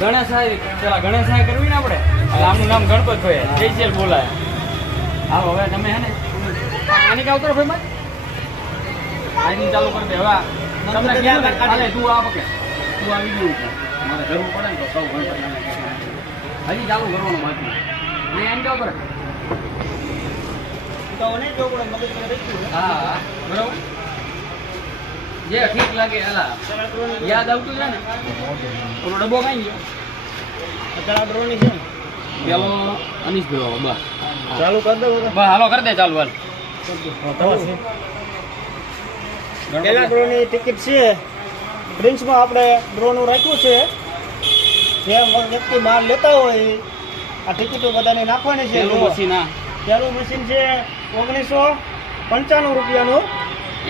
ગણેશાય કરવી ને આપણે આમનું નામ ગણપતભાઈ જયસેલ બોલાય. હા હવે તમે હે ને આની કા ઉતરો ભાઈ આની ચાલુ કરી દે. હવે તમને ક્યાં કાલે તું આ પકડ તું આવી ગયું છે મારે જરૂર પડે ને તો સૌ હજી ચાલુ કરવાનું બાકી ને એમ કેવું કરે હા બરોબર જે ઠીક લાગે એલા યાદ આવતું છે ને ઓલો ડબ્બો કઈ ગયો અત્યારે ડ્રોની છે પેલો અનીશ ભેળો બસ ચાલુ કરી દો બસ હાલો કરી દે ચાલુ હાલ પેલા ડ્રોની ટિકિટ છે પ્રિન્સમાં આપણે ડ્રોનું રાખ્યું છે જે વ્યક્તિ માલ લેતા હોય આ ટિકિટો બધાને નાખવાની છે. મશીન આ પેલું મશીન છે 1995 રૂપિયાનું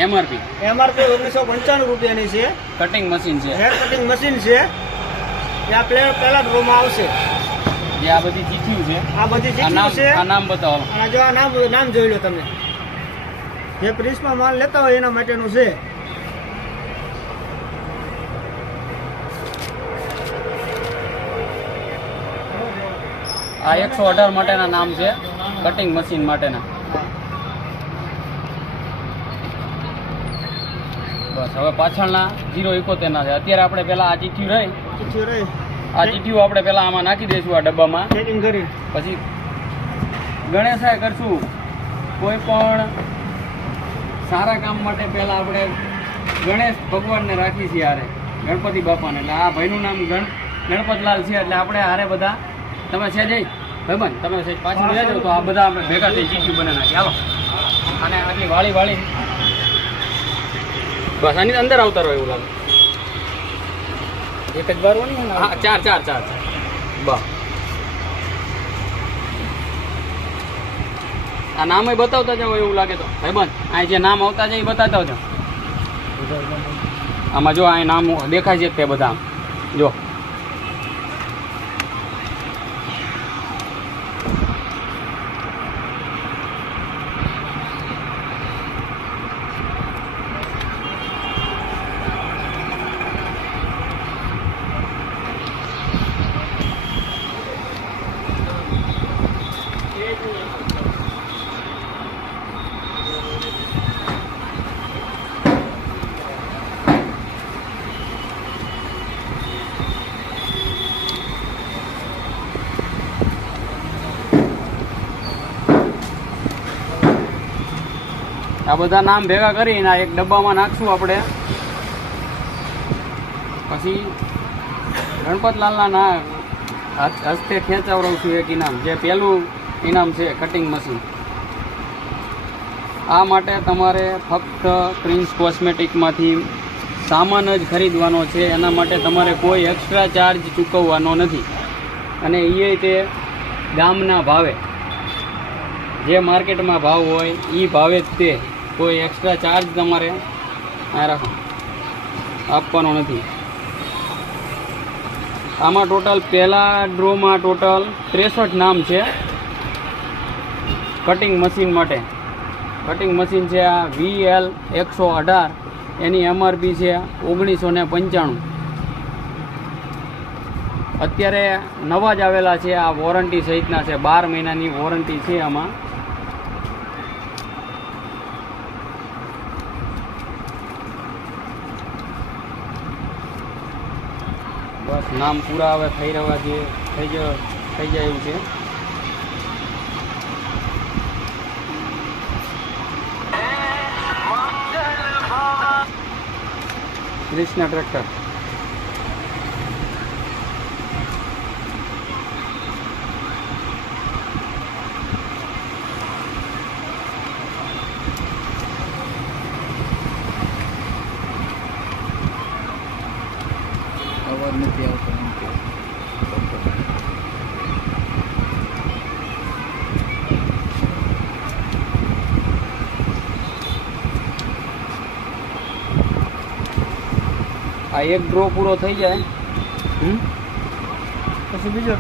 એમઆરપી 1995 રૂપિયાની છે. કટિંગ મશીન છે હેર કટિંગ મશીન છે. ત્યાં પહેલા ડ્રોમાં આવશે જે આ બધી ચીઠીઓ છે આ બધી ચીઠીઓ છે. આ નામ બતાવો અને જો આ નામ જોઈ લો તમે જે પ્રિન્સમાં માલ લેતા હોય એના માટેનું છે. આ 118 માટેના નામ છે કટિંગ મશીન માટેના. બસ હવે પાછળના 071 ના છે. અત્યારે આપણે પેલા આ ચીઠી રહી આ ચીઠીઓ આપણે પેલા આમાં નાખી દઈશું આ ડબ્બામાં પેકિંગ કરી પછી ગણેશાય કરશું. કોઈ પણ સારા કામ માટે પહેલા આપણે ગણેશ ભગવાનને રાખી છીએ હારે ગણપતિ બાપાને. એટલે આ ભાઈનું નામ ગણપતલાલ છે એટલે આપણે હારે બધા તમે છે જઈ ભાઈબંધ તમે છે પાછળ લઈ જાઓ તો આ બધા આપણે ભેગા થઈ ચીઠી બને નાખી. હાલો અને આટલી વાળી બસ આની અંદર આવતા રહો એવું લાગે. એક જ વાર હોય ને હા ચાર બસ આ નામ બતાવતા જાઓ એવું લાગે તો ભાઈબંધ અહીં જે નામ આવતા જાય એ બતાવતા જાઓ. આમાં જો અહીં નામ દેખાય છે તે બધા જો આ બધા નામ ભેગા કરીને આ એક ડબ્બામાં નાખશું આપણે. પછી ગણપતલાલના હસ્તે ખેંચાવડાવશું એક ઇનામ જે પહેલું ઇનામ છે કટિંગ મશીન. આ માટે તમારે ફક્ત પ્રિન્સ કોસ્મેટિકમાંથી સામાન જ ખરીદવાનો છે. એના માટે તમારે કોઈ એક્સ્ટ્રા ચાર્જ ચૂકવવાનો નથી અને એ તે ગામના ભાવે જે માર્કેટમાં ભાવ હોય એ ભાવે જ તે કોઈ એક્સ્ટ્રા ચાર્જ તમારે રાખો આપવાનો નથી. આમાં ટોટલ પહેલા ડ્રોમાં ટોટલ 63 નામ છે કટિંગ મશીન માટે. કટિંગ મશીન છે આ VL 118 એની MRP છે 1995. અત્યારે નવા જ આવેલા છે. આ વોરંટી સહિતના છે 12 મહિનાની વોરંટી છે આમાં. બસ નામ પૂરા હવે થઈ જાય એવું છે. કૃષ્ણ ટ્રેક્ટર અવાજ નથી આવતો એમ કે આ એક ડ્રો પૂરો થઈ જાય પછી બીજો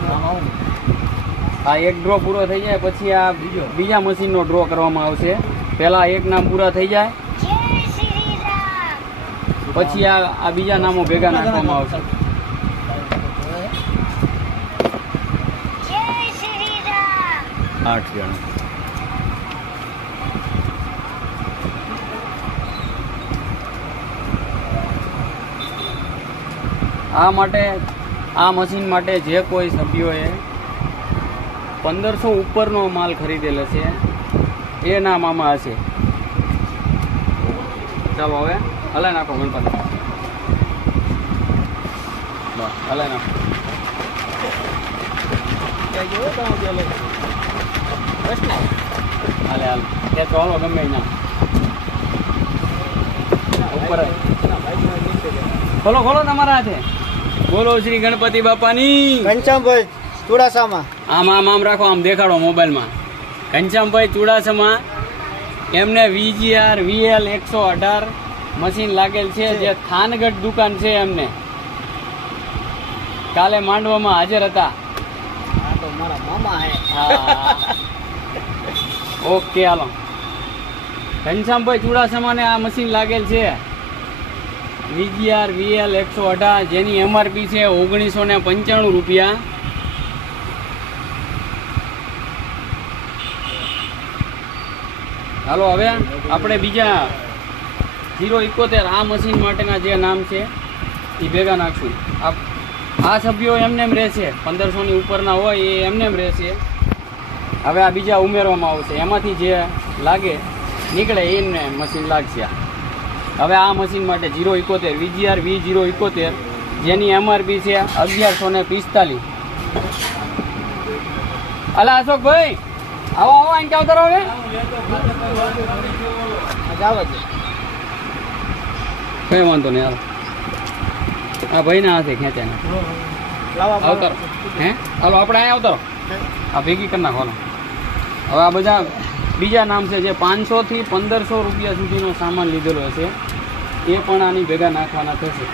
આ એક ડ્રો પૂરો થઈ જાય પછી આ બીજા મશીનનો ડ્રો કરવામાં આવશે. પહેલા એક નામ પૂરા થઈ જાય પછી આ બીજા નામો ભેગા નાખવામાં આવશે. 8 જણા. આ મશીન માટે જે કોઈ સભ્યોએ 1500 ઉપરનો માલ ખરીદેલો છે એ નામ આમાં હશે. ચાલો હવે હલાઈ નાખો ગણપતિ. બસ હલાઈ નાખો. હાલે હાલ એ તો હાલો ગમે ના ઉપર ખોલો ખોલો તમારા હાથે. બોલો શ્રી ગણપતિ બાપાની. ઘનશ્યામભાઈ ચુડાસામાં. આમ આમ આમ રાખો, આમ દેખાડો મોબાઈલમાં. ઘનશ્યામભાઈ ચુડાસમા એમને VGR VL 118 મશીન લાગેલ છે, જે થાનગઢ દુકાન છે એમને. કાલે માંડવામાં હાજર હતા. આ તો મારા મામા હે. હા ઓકે હાલો. ઘનશ્યામભાઈ ચુડાસમાને આ મશીન લાગેલ છે VGR VL 118, જેની MRP છે 1995 રૂપિયા. હાલો હવે આપણે બીજા 071 આ મશીન માટેના જે નામ છે એ ભેગા નાખશું. આ સભ્યો એમને એમ રહેશે, 1500ની ઉપરના હોય એ એમને એમ રહેશે. હવે આ બીજા ઉમેરવામાં આવશે, એમાંથી જે લાગે નીકળે એને મશીન લાગશે. હવે આ મશીન માટે 071 VGR V071, જેની MRP છે 1145. અલા અશોકભાઈ આવો આવો અહીં ક્યાં ઉતરો હવે. કઈ વાંધો નહીં હાલો. આ ભાઈના હાથે ખેંચે ને અવતરો. હે હાલો આપણે અહીંયા અવતરો. આ ભેગી કરી નાખો. હવે આ બધા બીજા નામ છે જે 500 થી 1500 રૂપિયા સુધીનો સામાન લીધેલો હશે, એ પણ આની ભેગા નાખવાના થશે.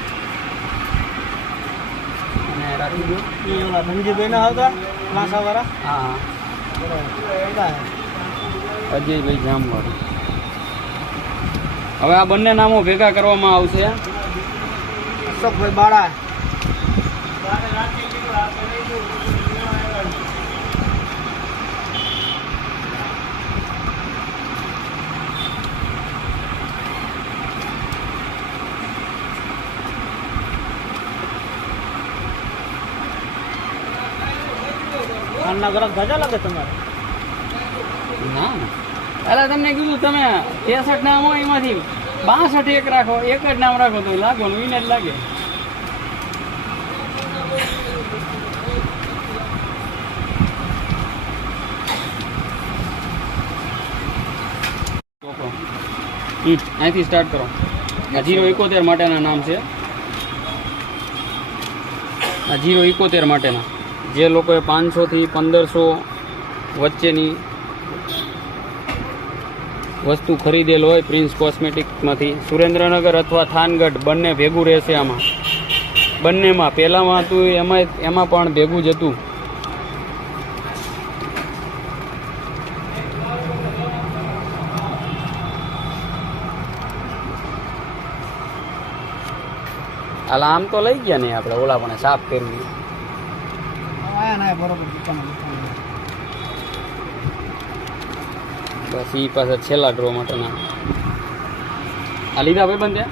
અને રાખી દો. ધનજીભાઈ ના હતા માસાવાળા. હા અજયભાઈ જામવાળું. હવે આ બંને નામો ભેગા કરવામાં આવશે. અશોકભાઈ બાળા. ખાનના ગ્રાહક ધજા લાગે તમારે. ના એટલે તમને કીધું તમે 63 નામ હોય એમાંથી 62 એક રાખો, એક જ નામ રાખો તો લાગવાનું એને જ લાગે. અહીંથી સ્ટાર્ટ કરો. આ 071 માટેના નામ છે. આ 071 માટેના જે લોકોએ 500 થી 1500 વચ્ચેની વસ્તુ ખરીદેલ હોય પ્રિન્સ કોસ્મેટિકમાંથી, સુરેન્દ્રનગર અથવા થાનગઢ બંને ભેગું રહેશે. આમાં બંનેમાં પહેલામાં હતું એમાં પણ ભેગું જ હતું. હાલ આમ તો લઈ ગયા નહીં આપણે, ઓલા પણ સાફ કરવી. બસ એ પાસે છેલ્લા ડ્રો માટેના આ લીધા ભાઈ બંધ.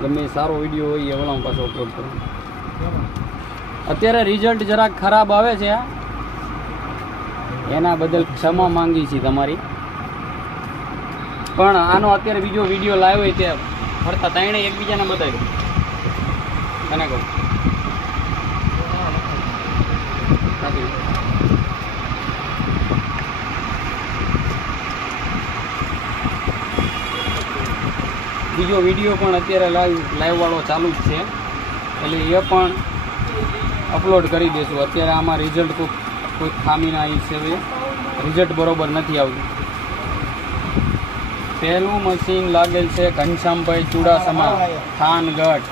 ગમે સારો વિડીયો હોય એ ઓલા પાસે અપલોડ કરો. અત્યારે રિઝલ્ટ જરાક ખરાબ આવે છે, એના બદલ ક્ષમા માંગી છે તમારી. પણ આનો અત્યારે બીજો વિડીયો લાવ્યો હોય તે ફરતા ત્રણે એકબીજાને બતાવી દો. મને કહું બીજો વિડીયો પણ અત્યારે લાઈવ વાળો ચાલુ જ છે, એટલે એ પણ અપલોડ કરી દઈશું. અત્યારે આમાં રિઝલ્ટ કોઈ ખામીના હિસાબે રિઝલ્ટ બરોબર નથી આવતું. પહેલું મશીન લાગેલ છે ઘનશ્યામભાઈ ચુડાસમા, થાનગઢ.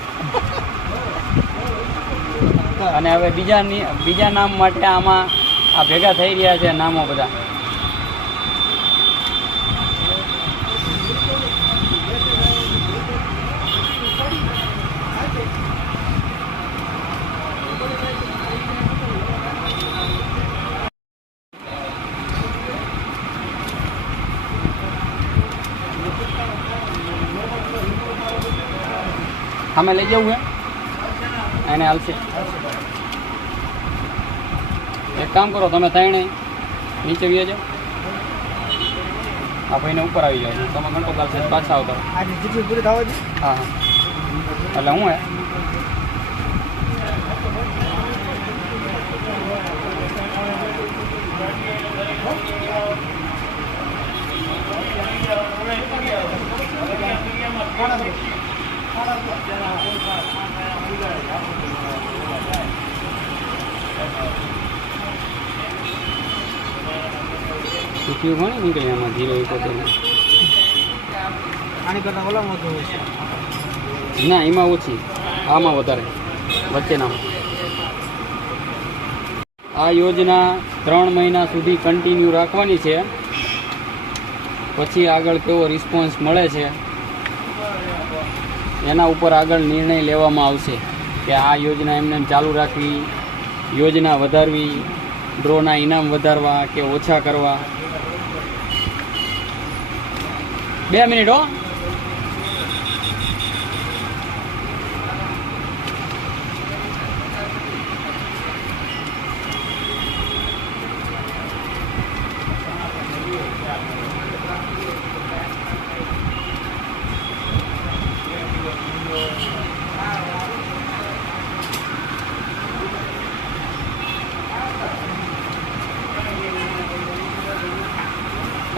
અને હવે બીજા નામ માટે આમાં આ ભેગા થઈ રહ્યા છે નામો બધા. સામે લઈ જવું હે એને હાલશે. એક કામ કરો તમે ત્રણે નીચે વ્યા જાઓ, આ ભાઈને ઉપર આવી જાઓ, તમે ઘંટો ચાલશે પાછા આવતા. આજે જેટલી પૂરી થવા દે. હા હા એટલે હું હે સુખ્યું ઘણી નીકળે એમાં 071. આની કરતાં ઓલામાં વધુ હોય છે. ના એમાં ઓછી, આમાં વધારે વચ્ચેનામાં. આ યોજના 3 મહિના સુધી કન્ટિન્યુ રાખવાની છે, પછી આગળ કેવો રિસ્પોન્સ મળે છે એના ઉપર આગળ નિર્ણય લેવામાં આવશે કે આ યોજના એમને ચાલુ રાખવી, યોજના વધારવી, ડ્રોના ઇનામ વધારવા કે ઓછા કરવા. 2 મિનિટ હો.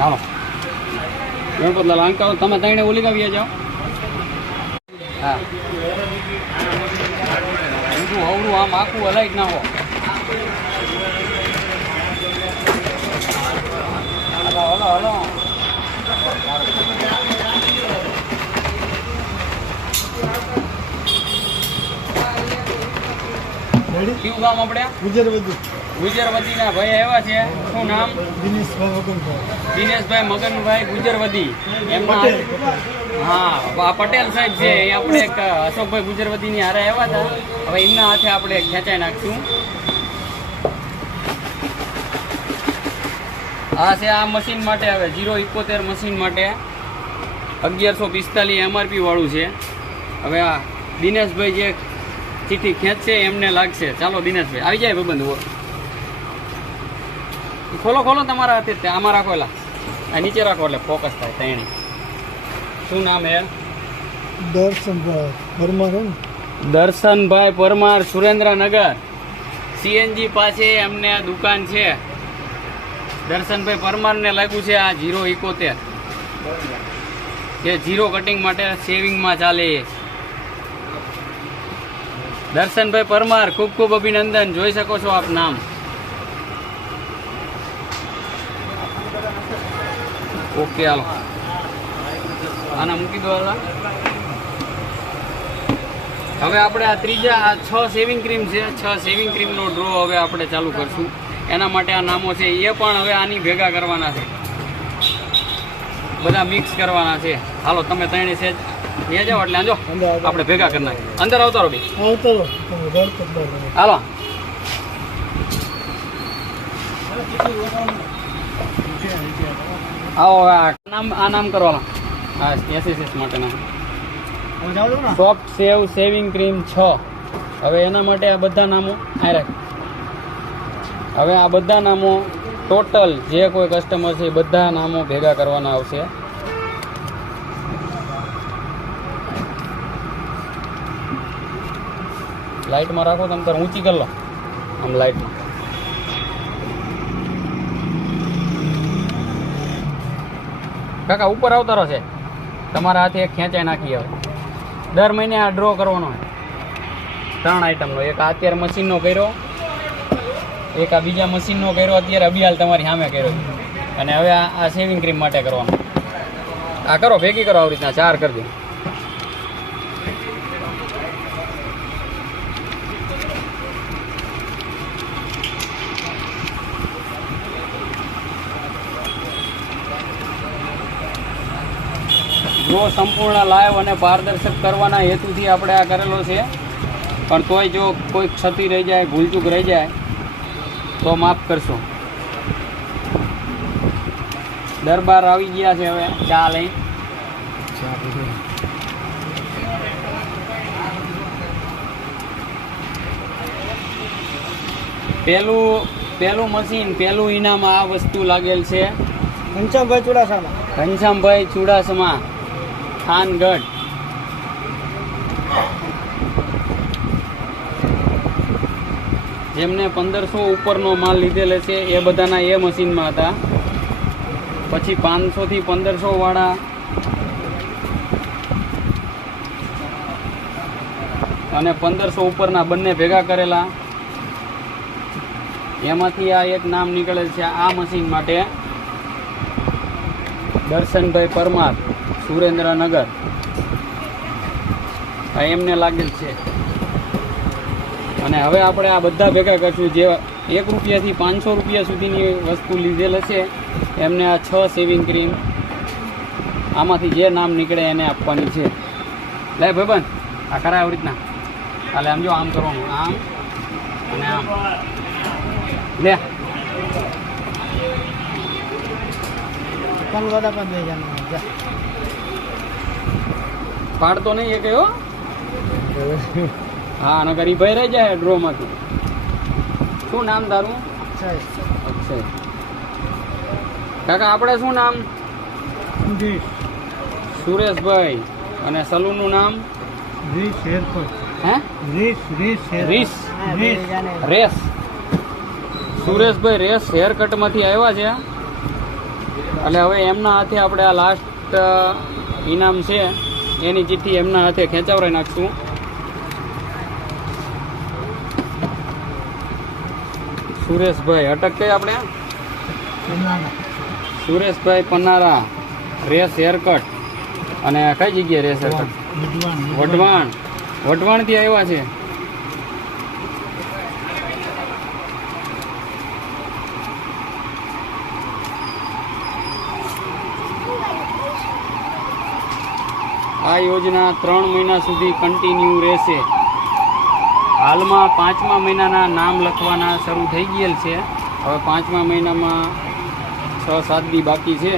હાલો ગણપતલાલ અંકાઓ તમે ત્રણે ઓલી કાવ્યા જાઓ. હા ઊંધું હવડું આમ આખું હલાઈ જ ના હો. હલો હલો હલો કયું ગામ આપણે? ગુજરવતીના ભાઈ આવ્યા છે. શું નામ? દિનેશભાઈ મગનભાઈ ગુજરવતી. એમના હા આ પટેલ સાહેબ છે એ આપણે એક અશોકભાઈ ગુજરવતીની હારે આવ્યા હતા. હવે એમના હાથે આપણે ખેંચાઈ નાખશું. આ છે આ મશીન માટે હવે 071 મશીન માટે 1145 MRP વાળું છે. હવે આ દિનેશભાઈ જે ચીઠી ખેંચશે એમને લાગશે. ચાલો દિનેશભાઈ આવી જાય ભાઈબંધ. ખોલો ખોલો તમારા હાથે. આમાં રાખો, એલા આ નીચે રાખો એટલે ફોકસ થાય. ત્રણે શું નામ હે? દર્શનભાઈ પરમાર. દર્શનભાઈ પરમાર, સુરેન્દ્રનગર. CNG પાસે એમને દુકાન છે. દર્શનભાઈ પરમારને લાગ્યું છે આ 071 કે 0 કટિંગ માટે સેવિંગમાં ચાલે. દર્શનભાઈ પરમાર ખૂબ ખૂબ અભિનંદન. જોઈ શકો છો આપ નામ. ઓકે હાલો આના મૂકી દો. હવે આપણે આ ત્રીજા આ 6 સેવિંગ ક્રીમ છે. 6 સેવિંગ ક્રીમનો ડ્રો હવે આપણે ચાલુ કરશું. એના માટે આ નામો છે એ પણ હવે આની ભેગા કરવાના છે, બધા મિક્સ કરવાના છે. હાલો તમે ત્રણે છે એ જાઓ એટલે આજો આપણે ભેગા કરી નાખીએ. અંદર આવતો રહો ભાઈ. હાલો આવો આ નામ કરવાના. હા SSS માટેના સોફ્ટ સેવ સેવિંગ ક્રીમ 6. હવે એના માટે આ બધા નામો આ રાખ. હવે આ બધા નામો ટોટલ જે કોઈ કસ્ટમર છે એ બધા નામો ભેગા કરવાના આવશે. લાઇટમાં રાખો તમે તાર ઊંચી કરી લો આમ લાઇટમાં. કાકા ઉપર આવતારો છે તમારા હાથે એક ખેંચાઈ નાખી. હવે દર મહિને આ ડ્રો કરવાનો હોય 3 આઈટમનો. એક આ અત્યારે મશીનનો કર્યો, એક આ બીજા મશીનનો કર્યો, અત્યારે અભિયાલ તમારી સામે કર્યો, અને હવે આ સેવિંગ ક્રીમ માટે કરવાનો. આ કરો ભેગી કરો આવી રીતના 4 કરી દો. જો સંપૂર્ણ લાઈવ અને પારદર્શક કરવાના હેતુથી આપણે આ કરેલો છે, પણ તોય જો કોઈ ક્ષતિ રહી જાય, ભૂલચૂક રહી જાય તો માફ કરશો. દરબાર આવી ગયા છે હવે ચા લઈ. પહેલું મશીન પહેલું ઇનામ આ વસ્તુ લાગેલ છે ઘનશ્યામભાઈ ચુડાસમા. ઘનશ્યામભાઈ ચુડાસમા થાનગઢ. જેમને 1500 ઉપરનો માલ લીધેલો છે એ બધાના એ મશીનમાં હતા. પછી 500 થી 1500 વાળા અને 1500 ઉપરના બંને ભેગા કરેલા. એમાંથી આ એક નામ નીકળે છે આ મશીન માટે, દર્શનભાઈ પરમાર, સુરેન્દ્રનગર. આ એમને લાગેલ છે. અને હવે આપણે આ બધા ભેગા કરશું. જે 1 રૂપિયાથી 500 રૂપિયા સુધીની વસ્તુ લીધેલ હશે એમને આ 6 શેવિંગ ક્રીમ આમાંથી જે નામ નીકળે એને આપવાની છે. લે ભાઈબંધ આ કરાય આવી રીતના. હાલે આમ જો, આમ કરવાનું, આમ અને આમ. લે પાડતો નહીં એ કયો. હા, નકર ઈ ભાઈ રહી જાય ડ્રો માંથી. શું નામ તારું? અક્ષય. કાકા આપણે શું નામ? સુરેશભાઈ. અને સલૂનનું નામ? હે? રેસ. સુરેશભાઈ રેસ હેર કટમાંથી આવ્યા છે. એટલે હવે એમના હાથે આપણે આ લાસ્ટ ઇનામ છે એની ચિઠ્ઠી એમના હાથે ખેંચાવરાઈ નાખશું. સુરેશભાઈ અટક કઈ આપણે? Sureshbhai Pannara, race haircut. અને કઈ જગ્યાએ રેસ હેરકટ? વઢવાણથી આવ્યા છે. આ યોજના 3 મહિના સુધી કન્ટિન્યુ રહેશે. હાલમાં 5મા મહિનાના નામ લખવાના શરૂ થઈ ગયેલ છે. હવે 5મા મહિનામાં 6-7 દી બાકી છે.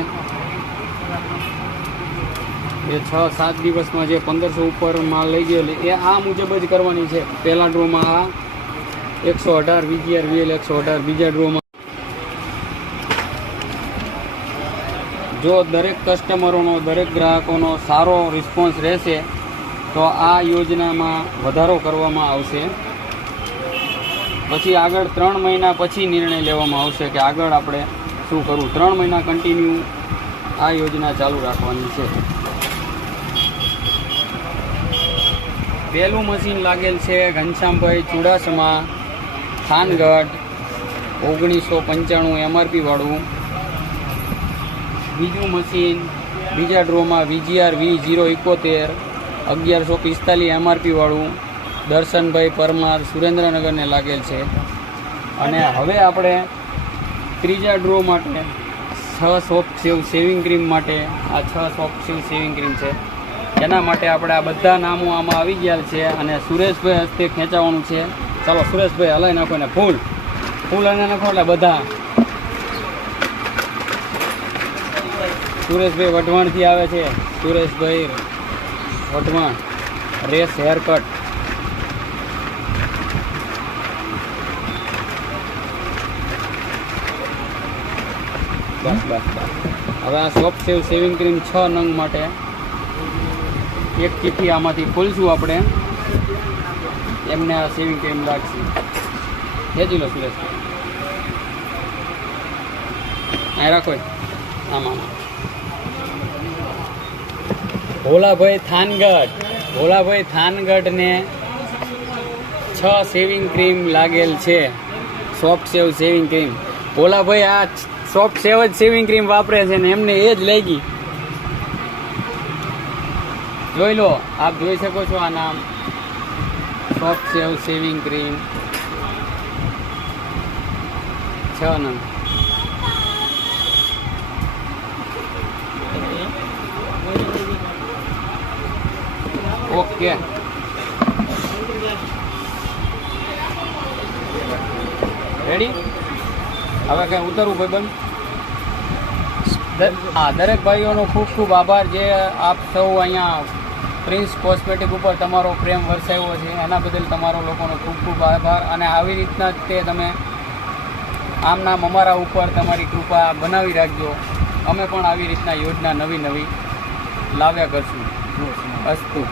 એ 6-7 દિવસમાં જે 1500 ઉપર માલ લઈ ગયેલી એ આ મુજબ જ કરવાની છે. પહેલા ડ્રોમાં આ 118 VGR VL 118, બીજા ડ્રોમાં જો દરેક કસ્ટમરોનો, દરેક ગ્રાહકોનો સારો રિસ્પોન્સ રહેશે તો આ યોજનામાં વધારો કરવામાં આવશે. પછી આગળ 3 મહિના પછી નિર્ણય લેવામાં આવશે કે આગળ આપણે શું કરવું. 3 મહિના કન્ટિન્યુ આ યોજના ચાલુ રાખવાની છે. પહેલું મશીન લાગેલ છે ઘનશ્યામભાઈ ચુડાસમા, થાનગઢ, 1995 MRP વાળું. બીજું મશીન બીજા ડ્રોમાં VGR V071 1145 MRP વાળું, દર્શનભાઈ પરમાર, સુરેન્દ્રનગરને લાગેલ છે. અને હવે આપણે ત્રીજા ડ્રો માટે 6 સોફ્ટ સેવ શેવિંગ ક્રીમ માટે આ 6 સોફ્ટ સેવ શેવિંગ ક્રીમ છે. એના માટે આપણે આ બધા નામો આમાં આવી ગયા છે અને સુરેશભાઈ હસ્તે ખેંચાવાનું છે. ચાલો સુરેશભાઈ હલાવી નાખો ને ફૂલ અને નાખો એટલે બધા. સુરેશભાઈ વઢવાણથી આવે છે. Sureshbhai Wadhwan, race haircut. બસ. હવે આ સોફ્ટ સેવ શેવિંગ ક્રીમ 6 નંગ માટે એક ચીઠ્ઠી આમાંથી ખોલશું આપણે. એમને આ શેવિંગ ક્રીમ લાગશે. ખેંચી લો સુરેશભાઈ. અહીં રાખો આમાં. ભોલાભાઈ થાનગઢને 6 શેવિંગ ક્રીમ લાગેલ છે. સોફ્ટ સેવ શેવિંગ ક્રીમ. ભોલાભાઈ આ સોફ્ટ સેવ જ શેવિંગ ક્રીમ વાપરે છે ને એમને એ જ લઈ ગઈ. જોઈ લો, આપ જોઈ શકો છો આ નામ સોફ્ટ સેવ શેવિંગ ક્રીમ 6 નંગ. Okay ready. હવે કઈ ઉતરવું ભાઈબંધ. હા, દરેક ભાઈઓનો ખૂબ ખૂબ આભાર જે આપ સૌ અહીંયા પ્રિન્સ કોસ્મેટિક ઉપર તમારો પ્રેમ વરસાવ્યો છે એના બદલ તમારો લોકોનો ખૂબ ખૂબ આભાર. અને આવી રીતના જ તે તમે આમ નામ અમારા ઉપર તમારી કૃપા બનાવી રાખજો. અમે પણ આવી રીતના યોજના નવી નવી લાવ્યા કરશું. અસ્તુ.